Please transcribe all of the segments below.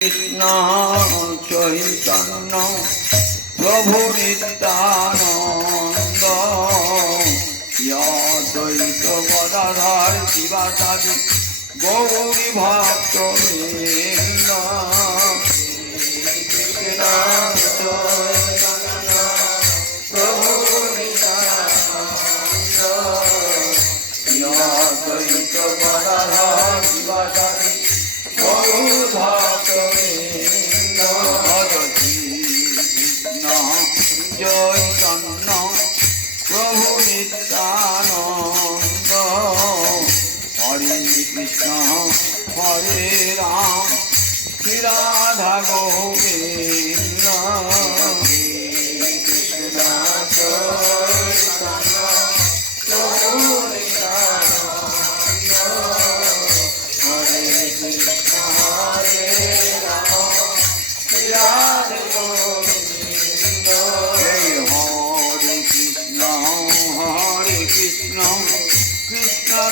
কৃষ্ণ চৈতন্য প্রভু নিত্যানন্দ। দ্বৈত গদাধর শিবাসাদি গৌরী ভক্ত কৃষ্ণ নিত্যানন্দ হরে কৃষ্ণ হরে রাম শ্রী রাধা গোবিন্দ।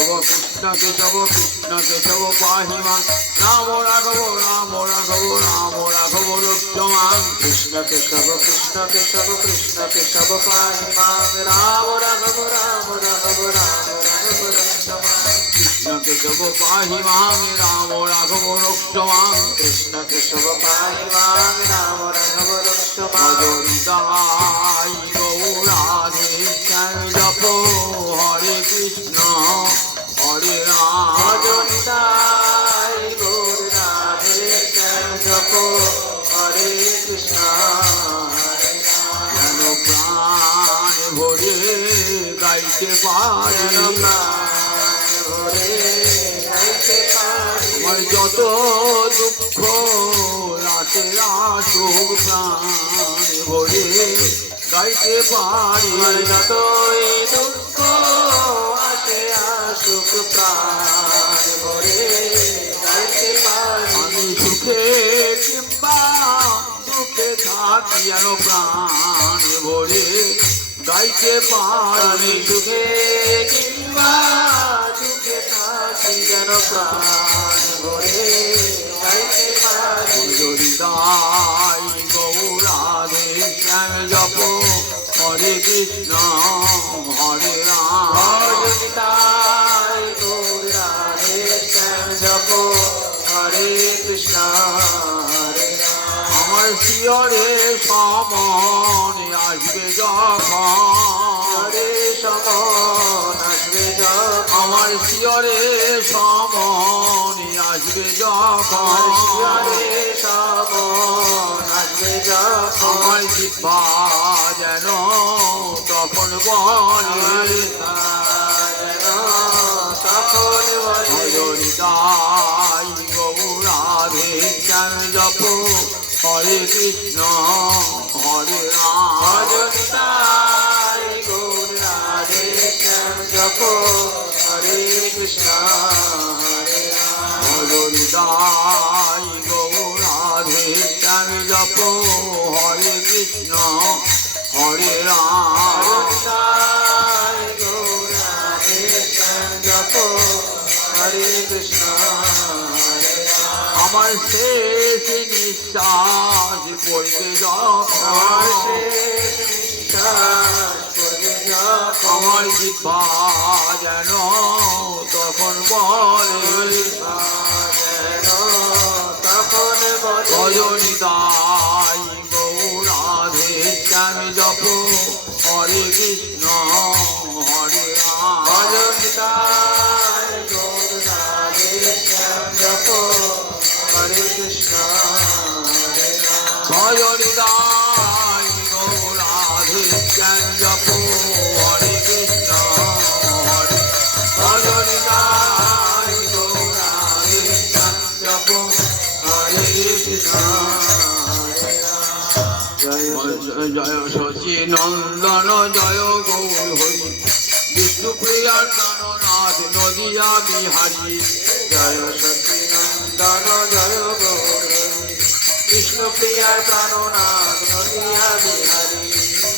কেশব কৃষ্ণ কেশব কৃষ্ণ কেশব পাহিমান রাম রাঘব রাম রাঘব রাম রাঘব রুক্তমান কৃষ্ণ কেশব কৃষ্ণ কেশব কৃষ্ণ কেশব পাহিমান রাম রাঘব রাম রাঘব রাম রাঘব রুক্তমান কৃষ্ণ কেশব পাহিমান রাম রাঘব রুক্তমান কৃষ্ণ কেশব পাহিমান রাম রাঘব রুক্তমান আমার যত দুঃখ রাতে আসুক প্রাণ ভরে গাইতে পারি। যত দুঃখ আসে আসুক প্রাণ ভরে গাইতে পারি। আমি সুখে কিংবা দুঃখে থাকি যেন প্রাণ ভরে গাইতে পারি। সুখে কিংবা দুঃখে থাকি যেন প্রাণ ভরে গাইতে পারি হরিদাই গৌরাধে শ্যাম জপ হরে কৃষ্ণ হরে রাম হরিদাই গৌরাধে শ্যাম জপ হরে কৃষ্ণ। শিয়রে সমন আসবে যখন। সমন আসবে আমার শিয়রে সমন আসবে যখন। শিয়রে সমন আসবে যখন। আমার জিব্বা যেন তখন বলে। তখন বলে। হরিদাই গৌরাধে জপ। হরে কৃষ্ণ, হরে রাম জপ হরে কৃষ্ণ, হরে রাম হরিদাই গৌরাধে শ্যাম জপ হরে কৃষ্ণ হরে রাম হরে কৃষ্ণ আমার শেষ নিঃশ্বাস পড়বে যখন। শেষ আমার জিপা যেন তখন বলে। তখন ভজনিতাই জয় শচী নন্দন জয় গৌর হরি বিষ্ণুপ্রিয়ার প্রাণনাথ নদিয়া বিহারী জয় সতী নন্দন জয় গৌরী। কৃষ্ণ প্রিয়ার প্রাণনাথ নদিয়া বিহারী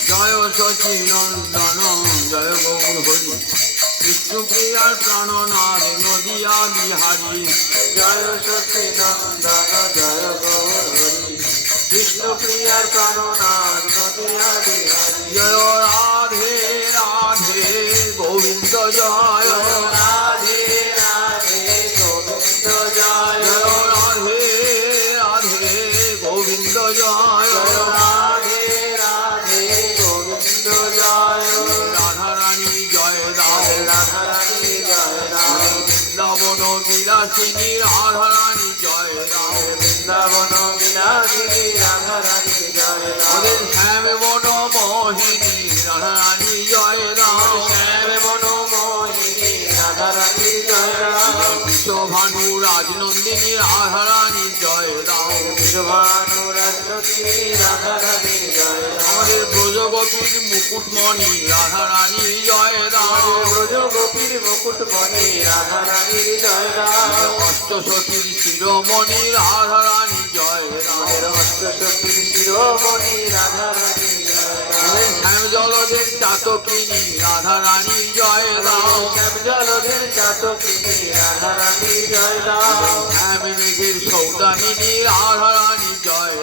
জয় শচী নন্দন জয় গৌর হরি বিষ্ণুপ্রিয়ার প্রাণনাথ নদিয়া বিহারী জয় সতী নন্দন জয় গৌরী কৃষ্ণ প্রিয়ার প্রাণনাথ নদিয়া বিহারী জয় রাধে রাধে গোবিন্দ জয় রাধে রাজনন্দিনী রাধা রানী জয় দাও বিশ্বভানু রাজনন্দিনী রাধা রানী জয় রাম। আমাদের ব্রজগোপীর মুকুটমণি রাধা রানী জয় রাম। অষ্টসতীর শিরোমণি রাধা রানী জয় আমাদের অষ্টশক্তির শিরোমণি রাধা রানী জয় রাম। শ্যাম জলদের চাতকিনী রাধা রানী জয় দাও শ্যাম জলধের চাতকিনী রাধা রানী জয় রাম শ্যাম মেঘের সৌদামিনী রাধা রানী জয়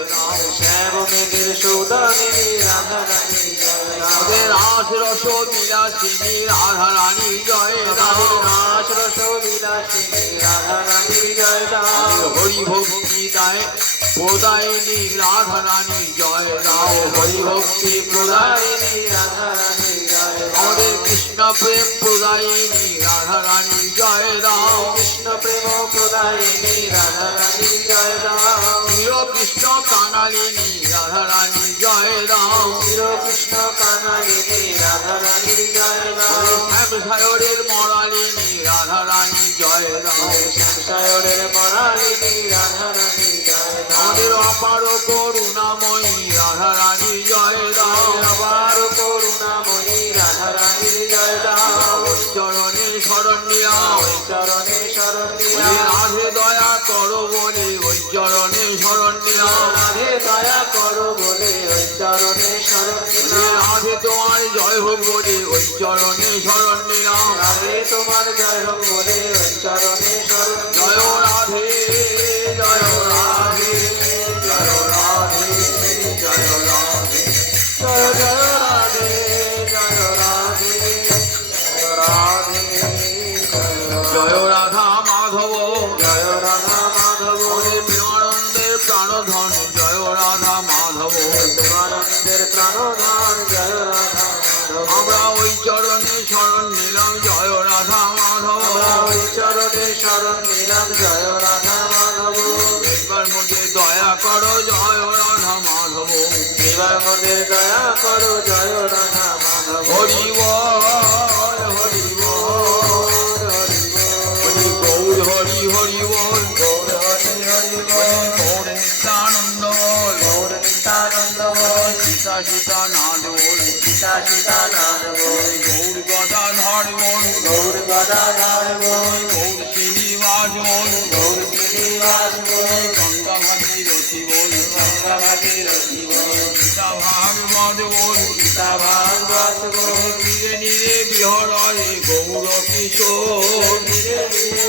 শ্যাম মেঘের সৌদামিনী রাধা রানী জয় রাম রাস রস বিলাসিনী রাধা রানী জয় দাও নাচ রস বিলাসিনী রাধা রানী জয় রাম হরি ভক্তি দায় প্রদায়িনী রাধা রানী জয়। দাও হরি ভক্তি প্রদায়িনী প্রদায়িনী রাধা রানী জয়। রাম আমাদের কৃষ্ণ প্রেম প্রদায়িনী রাধা রানী জয় দাও। কৃষ্ণ প্রেম প্রদায়িনী রাধা রানী জয় রাম প্রিয় কৃষ্ণ কানালিনী রাধা রানী জয় দাও। চির কৃষ্ণ কানালিনী রাধা রানী জয় শ্যাম সায়রের মরালিনী রাধা রানী জয় দাও সংসারের মরালিনী রাধা রানী জয় আমাদের অপার করুণাময়ী রাধা রানী জয় আবার করুণাময়ী রাধা রানী জয় চরণে শরণ্যাও চরণে শরণ রাধে দয়া করো বলে ওই চরণে শরণ্যাও রাধে দয়া করো বলে ওই চরণে শরণ দিয়া রাধে তোমার জয় হোক বলে ওই চরণে শরণ্যাও নিলাম। তোমার জয় হোক মধ্যে দয়া করো জয় রাধা মাধব হরি বল হরি বল হরি গৌর হরি হরি বল গৌর হরি হরি গৌর নিত্যানন্দ বল গৌর নিত্যানন্দ বল সীতা সীতা বল সীতা সীতা বল গৌর গদাধর বল গৌর গদাধর বল গৌর শ্রীনিবাস বল গৌর শ্রীনিবাস বল বল বল ভাগবত বল নিরে নিরে বিহরণে গৌর কিশোর। ধীরে ধীরে